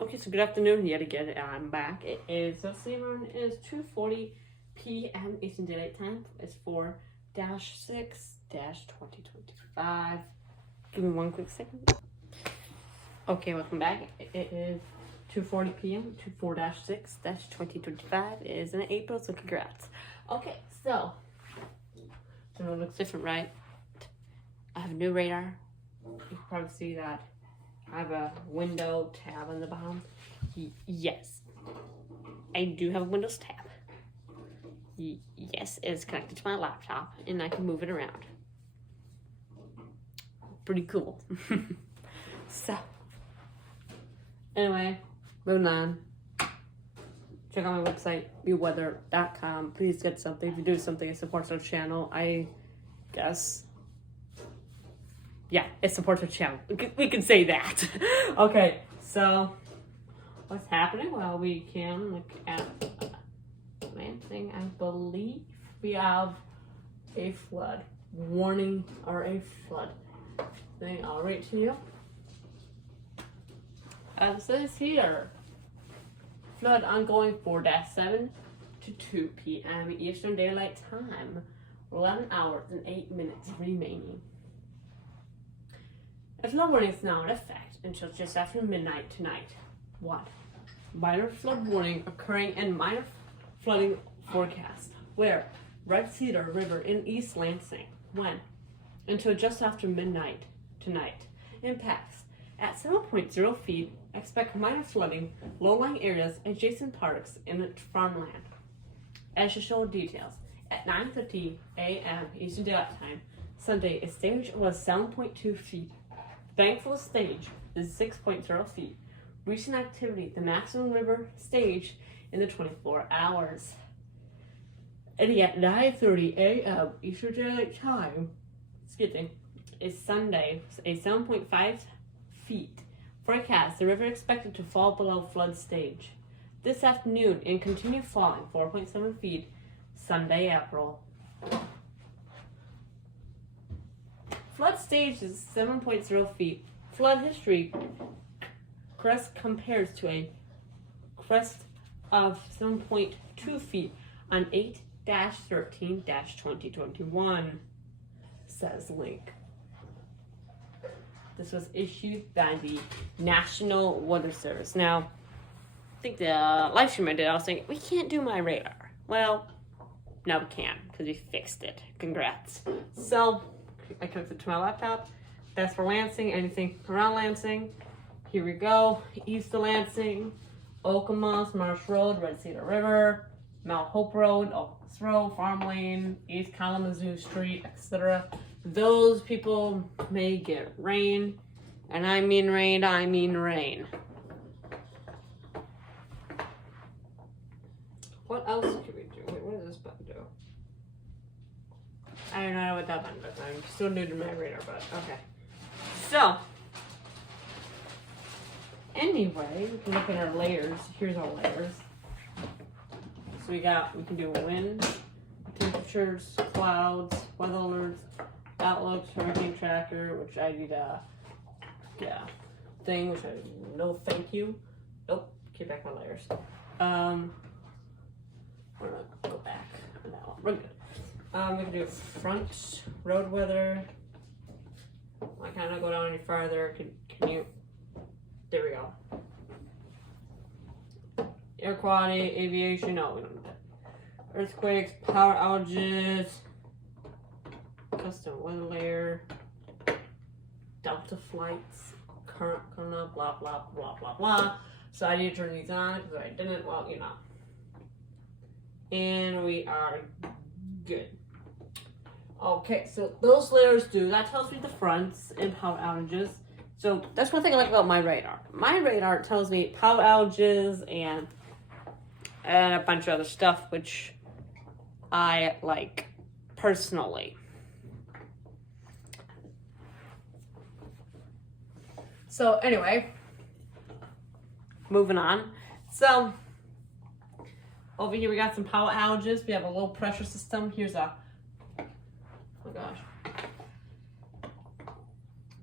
Okay, so good afternoon yet again. I'm back. It is the same run is 2:40 p.m. Eastern Daylight Time. It's 4-6-2025. Give me one quick second. Okay, welcome back. It is 2:40 p.m. to 4-6-2025. It is in April, so congrats. Okay, so it looks different, right? I have a new radar. You can probably see that. I have a window tab on the bottom. Yes, I do have a Windows tab. Yes, it's connected to my laptop and I can move it around. Pretty cool. So, anyway, moving on. Check out my website, viewweather.com. Please get something. If you do something, it supports our channel. I guess. Yeah, it supports our channel. We can say that. Okay, so what's happening? Well, we can look at Lansing. I believe we have a flood warning or a flood thing. I'll read to you. It says here, flood ongoing 4-7 to 2 p.m. Eastern Daylight Time. 11 hours and 8 minutes remaining. A flood warning is now in effect until just after midnight tonight. 1. Minor flood warning occurring in minor flooding forecast. Where? Red Cedar River in East Lansing. When? Until just after midnight tonight. Impacts. At 7.0 feet, expect minor flooding, low-lying areas, adjacent parks, and farmland. As to show details, at 9:50 a.m. Eastern Daylight Time, Sunday, a stage was 7.2 feet. Bankful stage is 6.0 feet. Recent activity, the maximum river stage in the 24 hours. And at 9:30 a.m. Eastern Daylight Time, is Sunday, a 7.5 feet. Forecast, the river expected to fall below flood stage this afternoon and continue falling 4.7 feet Sunday, April. Flood stage is 7.0 feet. Flood history crest compares to a crest of 7.2 feet on 8-13-2021, says Link. This was issued by the National Weather Service. Now, I think the live stream I did, I was saying, we can't do my radar. Well, now we can, because we fixed it. Congrats. So, I connected to my laptop. That's for Lansing, anything around Lansing. Here we go. East of Lansing, Okemos, Marsh Road, Red Cedar River, Mount Hope Road, Oaks Road, Farm Lane, East Kalamazoo Street, etc. Those people may get rain, and I mean rain, I mean rain. What else can we do? Wait, what does this button do? I don't know what that button does. I'm still new to my radar, but okay. So, anyway, we can look at our layers. Here's our layers. So we can do wind, temperatures, clouds, weather alerts, outlooks, hurricane tracker, which I need thing, which I no thank you. Nope, keep back my layers. We're gonna go back on that one. We're good. We can do front road weather. I kind of go down any farther. Can you? There we go. Air quality, aviation. No, we don't do that. Earthquakes, power outages, custom weather layer, Delta flights, current coming up, blah blah blah blah blah. So I need to turn these on because I didn't. Well, you know. And we are good. Okay, so those layers that tells me the fronts and power outages. So that's one thing I like about my radar. My radar tells me power outages and a bunch of other stuff, which I like personally. So anyway, moving on. So over here we got some power outages. We have a low pressure system. Here's a oh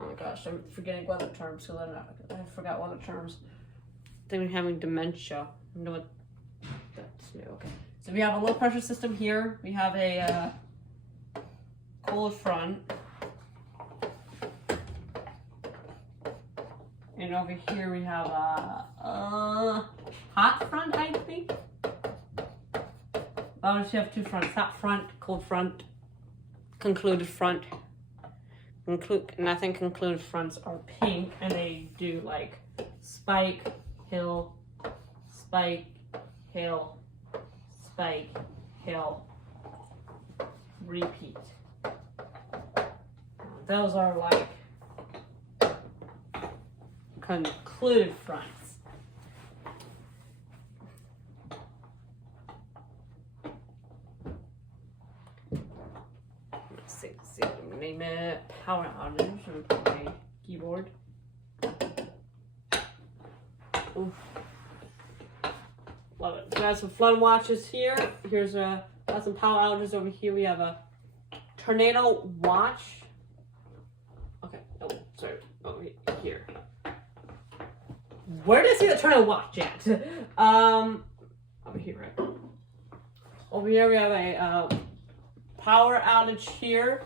my gosh, I'm forgetting weather terms, so I forgot weather terms. think we're having dementia. I know what that's new. Okay. So we have a low pressure system here. We have a cold front. And over here we have a hot front, I think. Oh, we have two fronts: hot front, cold front, concluded front. And I think concluded fronts are pink, and they do like spike, hill, spike, hill, spike, hill, repeat. Those are like concluded fronts. Let's see, name it power outage on my keyboard. Oof. Love it. We have some flood watches here. Here's some power outages over here. We have a tornado watch. Okay, oh, sorry, over here. Where did I see the tornado watch at? Over here, right? Over here we have a power outage here.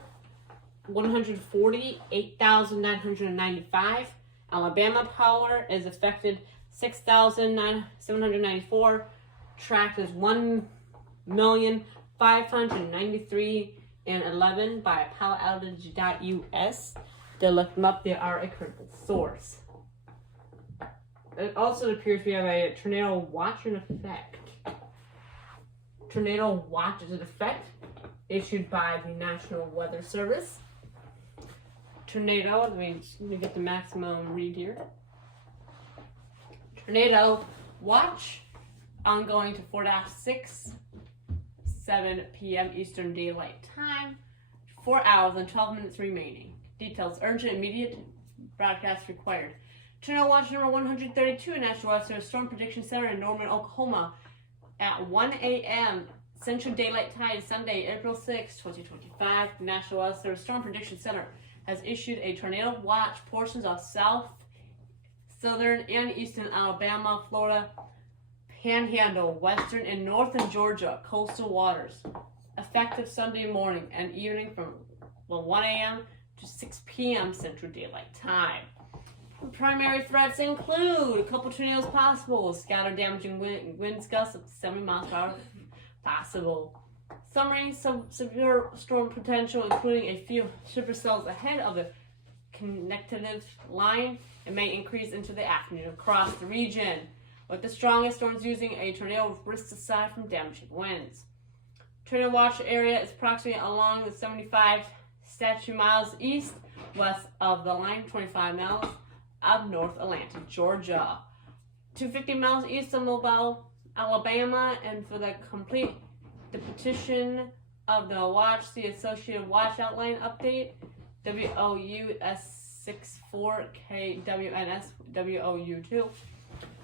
140, 8,995. Alabama power is affected 6,794. Tracked as 1,593,011 by poweroutage.us. They looked them up. They are a credible source. It also appears we have a tornado watch in effect. Tornado watch is in effect, issued by the National Weather Service. Tornado, let me get the maximum read here. Tornado watch, ongoing to 4-6, 7 p.m. Eastern Daylight Time. 4 hours and 12 minutes remaining. Details: urgent, immediate broadcast required. Tornado watch number 132 in National Weather Service Storm Prediction Center in Norman, Oklahoma at 1 a.m. Central Daylight Time, Sunday, April 6, 2025. The National Weather Service Storm Prediction Center has issued a tornado watch portions of south, southern, and eastern Alabama, Florida, Panhandle, western and northern Georgia coastal waters, effective Sunday morning and evening from 1 a.m. to 6 p.m. Central Daylight Time. Primary threats include a couple tornadoes possible, scattered damaging winds gusts of 70 miles per hour possible. Summary: some severe storm potential, including a few supercells ahead of the connective line. It may increase into the afternoon across the region, with the strongest storms using a tornado risk aside from damaging winds. Tornado watch area is approximately along the 75 statute miles east west of the line, 25 miles of North Atlanta, Georgia, 250 miles east of Mobile, Alabama. And for the petition of the watch, the Associated Watch Outline Update, WOUS64KWNS WOU2.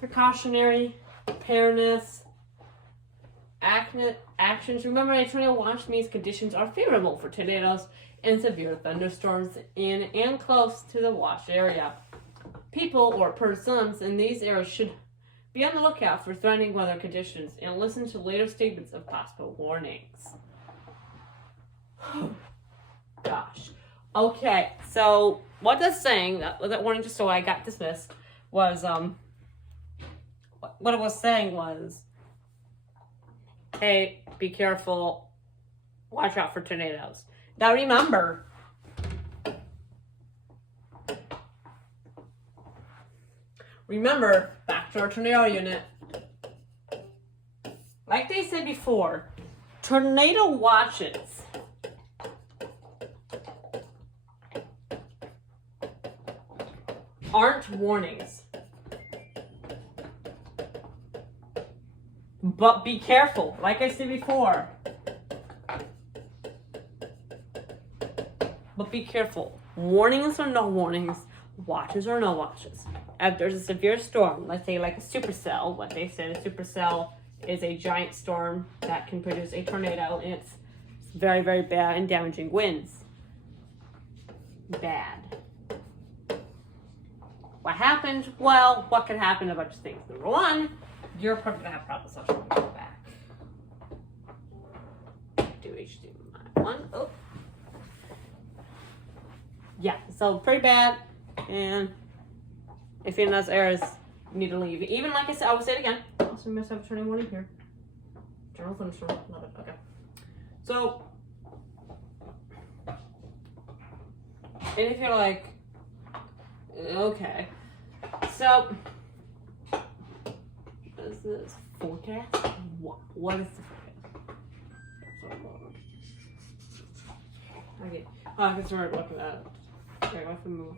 Precautionary preparedness actions. Remember, a tornado watch means conditions are favorable for tornadoes and severe thunderstorms in and close to the watch area. People or persons in these areas should be on the lookout for threatening weather conditions and listen to later statements of possible warnings. Gosh. Okay, so what that's saying, that warning just so I got dismissed, was, what it was saying was, hey, be careful, watch out for tornadoes. Now remember, back to our tornado unit, like they said before, tornado watches aren't warnings. But be careful, like I said before. But be careful. Warnings or no warnings, watches or no watches. If there's a severe storm, let's say like a supercell, what they said, a supercell is a giant storm that can produce a tornado, and it's very, very bad and damaging winds. Bad. What happened? Well, what could happen? A bunch of things. Number one, you're probably gonna have problems. So I'll go back. Do HDMI 1. Oh. Yeah, so pretty bad. And if you're in those areas, you need to leave. Even like I said, I will say it again. Also, we must have a turning warning here. General thunderstorm. Love it. Okay. So, and if you're like, okay. So, is this forecast? What is the forecast? Okay. Oh, I can start looking at it. Okay, I have to move.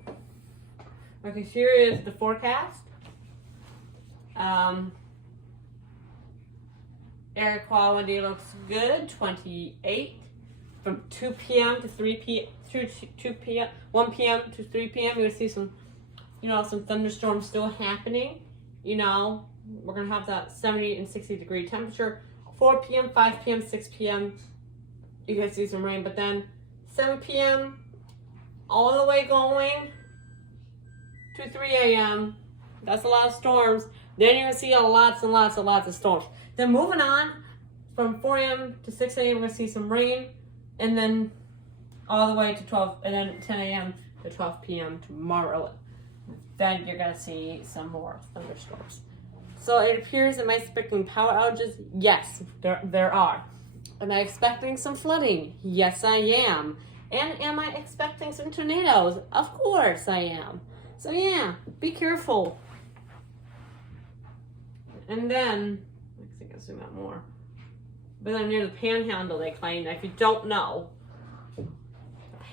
Okay, here is the forecast. Air quality looks good. 28 from 2 p.m. to 3 p.m. 2 p.m. 1 p.m. to 3 p.m. You're gonna see some, some thunderstorms still happening. We're gonna have that 70 and 60 degree temperature. 4 p.m., 5 p.m., 6 p.m. You guys see some rain, but then 7 p.m. all the way going to 3 a.m. That's a lot of storms. Then you're gonna see lots and lots and lots of storms. Then moving on from 4 a.m. to 6 a.m. we're gonna see some rain, and then all the way to 12, and then 10 a.m. to 12 p.m. tomorrow. Then you're gonna see some more thunderstorms. So it appears, am I expecting power outages? Yes, there are. Am I expecting some flooding? Yes, I am. And am I expecting some tornadoes? Of course I am. So yeah, be careful. And then, I think I'll zoom out more. But then near the Panhandle, they claim, if you don't know, the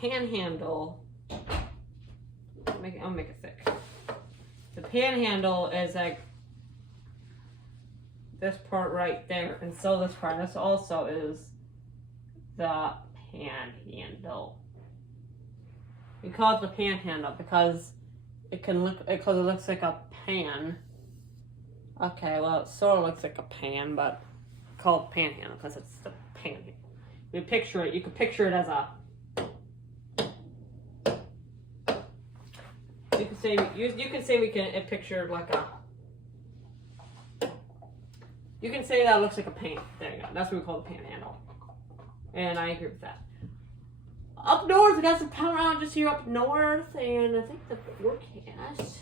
Panhandle, I'll make it thick. The Panhandle is like this part right there, and so this part. This also is the Panhandle. We call it the Panhandle because it looks like a pan. Okay, well, it sort of looks like a pan, but call it Panhandle because it's the Panhandle. You can picture it as a. You can say we can picture like a. You can say that looks like a pan. There you go. That's what we call the Panhandle. And I agree with that. Up north, we got some power outages here up north, and I think the forecast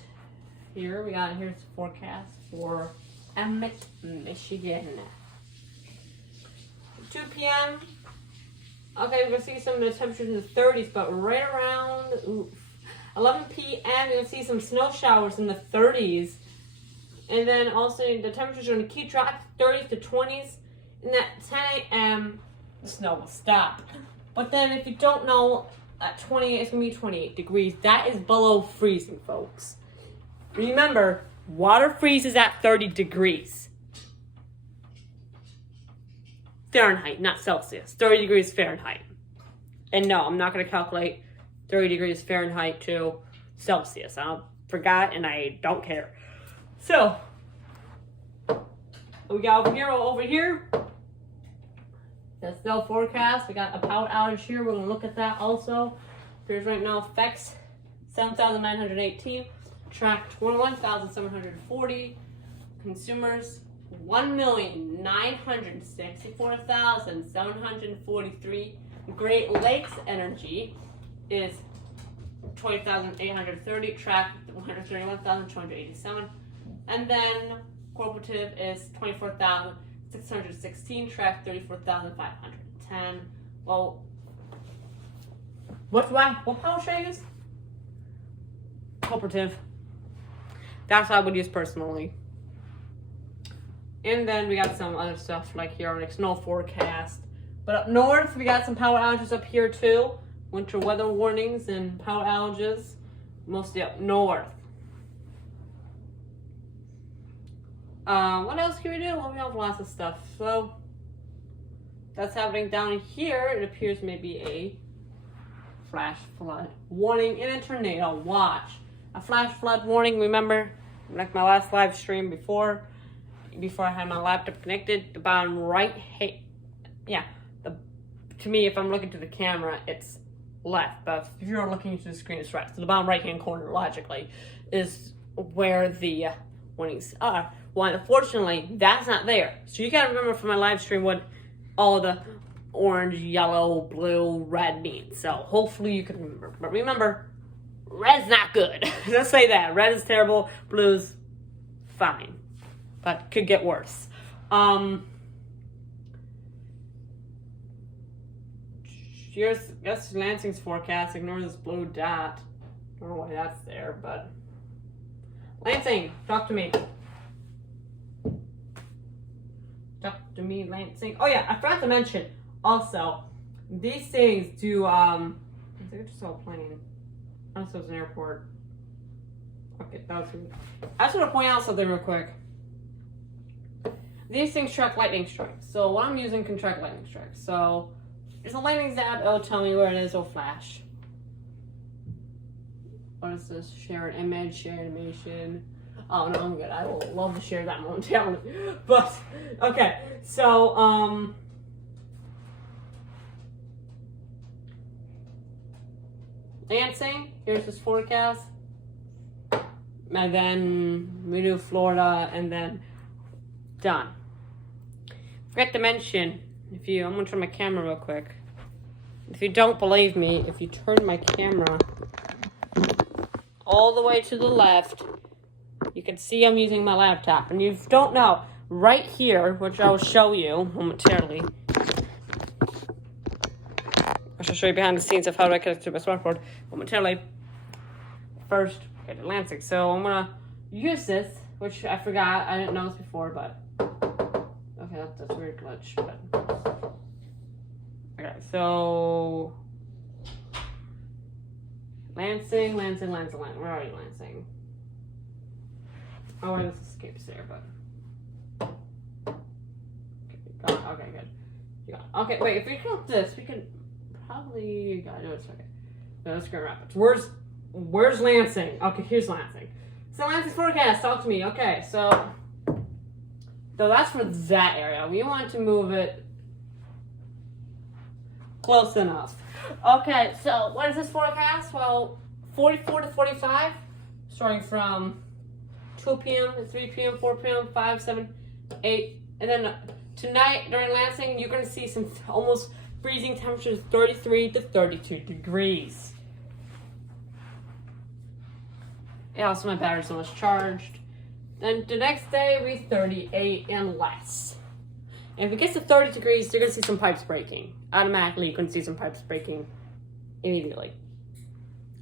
here, here's the forecast for Emmett, Michigan. 2 p.m. Okay, we're gonna see some of the temperatures in the 30s, but right around 11 p.m. you're gonna see some snow showers in the 30s. And then also the temperatures are going to keep dropping 30s to 20s. And at 10 a.m. the snow will stop. But then if you don't know, at 28 it's going to be 28 degrees. That is below freezing, folks. Remember, water freezes at 30 degrees. Fahrenheit, not Celsius. 30 degrees Fahrenheit. And no, I'm not going to calculate 30 degrees Fahrenheit to Celsius. I forgot and I don't care. So, we got over here, the snow forecast. We got a power outage here. We're going to look at that also. There's right now effects 7,918, track 21,740, consumers 1,964,743. Great Lakes Energy is 20,830, track 131,287. And then Cooperative is 24,616, track 34,510. Well, what power should I use? Cooperative. That's what I would use personally. And then we got some other stuff like here, like snow forecast. But up north, we got some power outages up here too. Winter weather warnings and power outages, mostly up north. What else can we do? Well, we have lots of stuff. So that's happening down here. It appears maybe a flash flood warning and a tornado watch. A flash flood warning. Remember, like my last live stream before I had my laptop connected, the bottom right. To me, if I'm looking to the camera, it's left. But if you're looking to the screen, it's right. So the bottom right hand corner, logically, is where the warnings are. Well, unfortunately, that's not there. So you gotta remember from my live stream what all the orange, yellow, blue, red means. So hopefully you can remember. But remember, red's not good. Let's say that. Red is terrible, blue's fine. But could get worse. Here's Lansing's forecast. Ignore this blue dot. I don't know why that's there, but Lansing, talk to me. Talk to me, Lansing. Oh yeah, I forgot to mention also, these things do I think I just saw a plane. Unless it was an airport. Okay, that was good. I just want to point out something real quick. These things track lightning strikes. So what I'm using can track lightning strikes. So there's a lightning zap, it'll tell me where it is, it'll flash. What is this? Share an image, share animation. Oh no, I'm good. I will love to share that momentarily. But okay, so Lansing, here's this forecast. And then we do Florida and then done. Forgot to mention, I'm gonna turn my camera real quick. If you don't believe me, if you turn my camera all the way to the left, you can see I'm using my laptop. And you don't know, right here, which I will show you momentarily. I shall show you behind the scenes of how I connect to my smartboard momentarily. First, get to Lansing. So I'm gonna use this, which I forgot, I didn't know this before, but okay, that's a weird glitch, but okay, so Lansing, where are you, Lansing? Oh, this escapes there, but okay, good. Okay, wait, if we count this, we can probably no, it's okay. No, it's Grand Rapids. Where's Lansing? Okay, here's Lansing. So Lansing's forecast, talk to me. Okay, so that's for that area. We want to move it close enough. Okay, so what is this forecast? Well, 44 to 45, starting from 2 p.m. to 3 p.m., 4 p.m., 5, 7, 8, and then tonight during Lansing, you're going to see some almost freezing temperatures, 33 to 32 degrees. Yeah, also my battery's almost charged. Then the next day, we 38 and less. And if it gets to 30 degrees, you're going to see some pipes breaking. Automatically, you can see some pipes breaking immediately.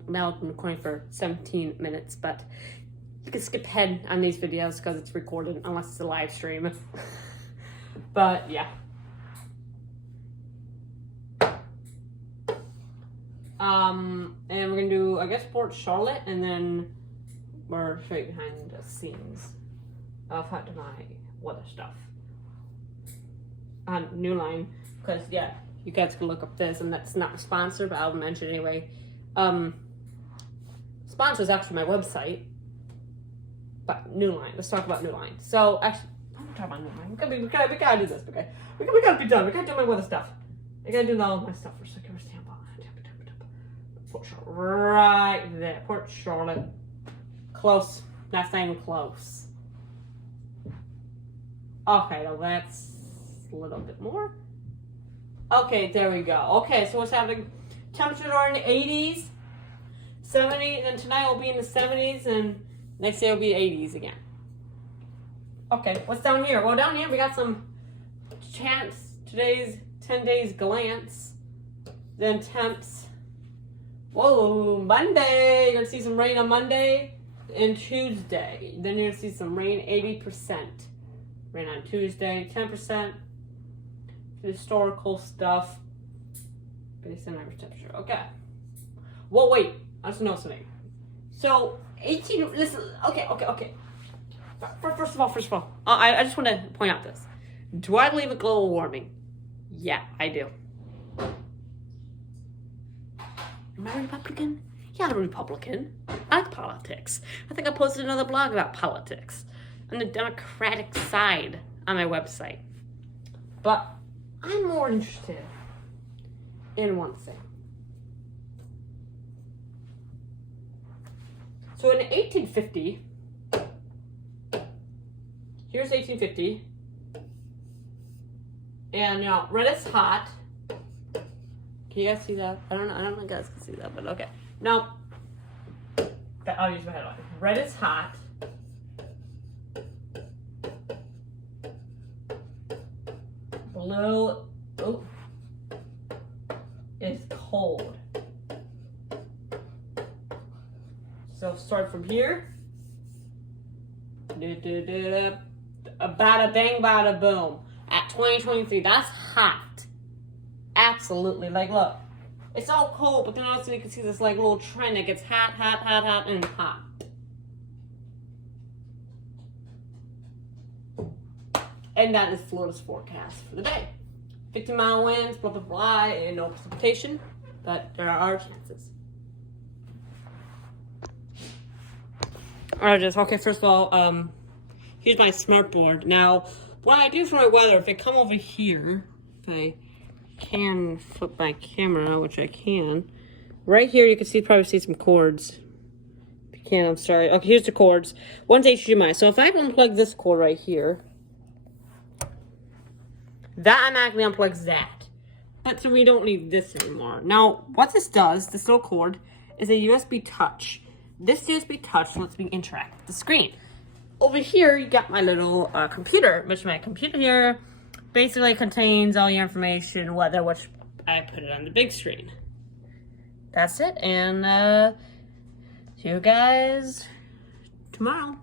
Now I've been recording for 17 minutes, but you can skip ahead on these videos because it's recorded unless it's a live stream. But yeah. And we're gonna do, I guess, Port Charlotte, and then we're straight behind the scenes of how to my weather stuff on New Line, because yeah, you guys can look up this, and that's not a sponsor, but I'll mention it anyway. Sponsor is actually my website, but New Line. Let's talk about New Line. So actually, I'm gonna talk about New Line. We gotta do this, okay? We gotta be done. We gotta do my weather stuff. I gotta do all my stuff for second. Port Charlotte, right there. Port Charlotte. Close. That's not even close. Okay, now that's a little bit more. Okay, there we go. Okay, so what's happening? Temperatures are in the 80s, 70s, and tonight will be in the 70s, and next day will be 80s again. Okay, what's down here? Well, down here we got some chance. Today's 10 days glance. Then temps. Whoa, Monday. You're gonna see some rain on Monday and Tuesday. Then you're gonna see some rain, 80%. Rain on Tuesday, 10%. Historical stuff based on average temperature. Okay. Well, wait. I just know something. So, 18. Listen. Okay. First of all, I just want to point out this. Do I believe in global warming? Yeah, I do. Am I a Republican? Yeah, I'm a Republican. I like politics. I think I posted another blog about politics on the Democratic side on my website. But I'm more interested in one thing. So in 1850, here's 1850. And now red is hot. Can you guys see that? I don't know if you guys can see that, but okay. Now, I'll use my headline. Red is hot. Blue is cold. So start from here. Bada bang, bada boom. At 2023, that's hot. Absolutely. Like, look, it's all cold, but then all of a sudden you can see this like little trend that gets hot, hot, hot, hot, and hot. And that is Florida's forecast for the day. 50-mile winds, blah, blah, blah, and no precipitation, but there are chances. Alright, okay, first of all, here's my smart board. Now, what I do for my weather, if I come over here, if I can flip my camera, which I can, right here you can probably see some cords. If you can, I'm sorry. Okay, here's the cords. One's HDMI. So if I unplug this cord right here, that automatically unplugs that. But so we don't need this anymore. Now, what this does, this little cord, is a USB touch. This USB touch lets me interact with the screen. Over here, you got my little computer, which my computer here basically contains all your information, which I put it on the big screen. That's it, and see you guys tomorrow.